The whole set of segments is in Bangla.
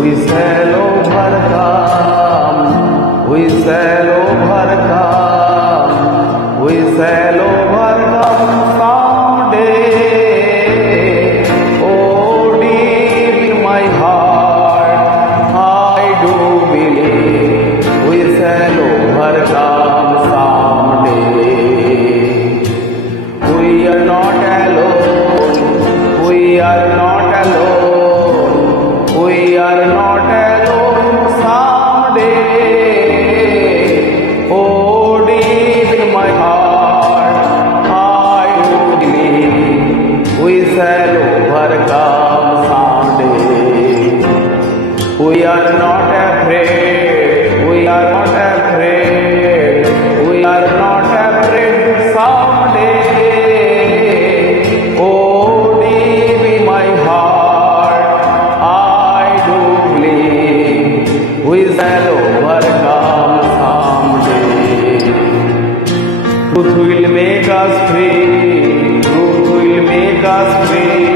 We shall overcome. We shall overcome. We shall overcome someday. Oh, deep in my heart, I do believe we shall overcome are not afraid. We are not afraid. We are not afraid someday. Oh, deep my heart, I do believe we shall overcome someday. Truth will make us free. Truth will make us free.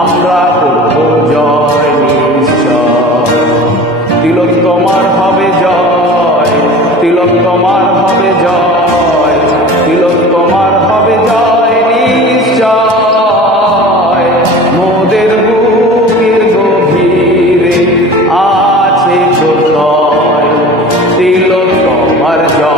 আমরা করব জয় নিশ্চয়। তিলক তোমার হবে জয়, তিলক তোমার হবে জয়, তিলক তোমার হবে জয় নিশ্চয়। মোদের বুকের গভীরে আছে তিলক তোমার জয়।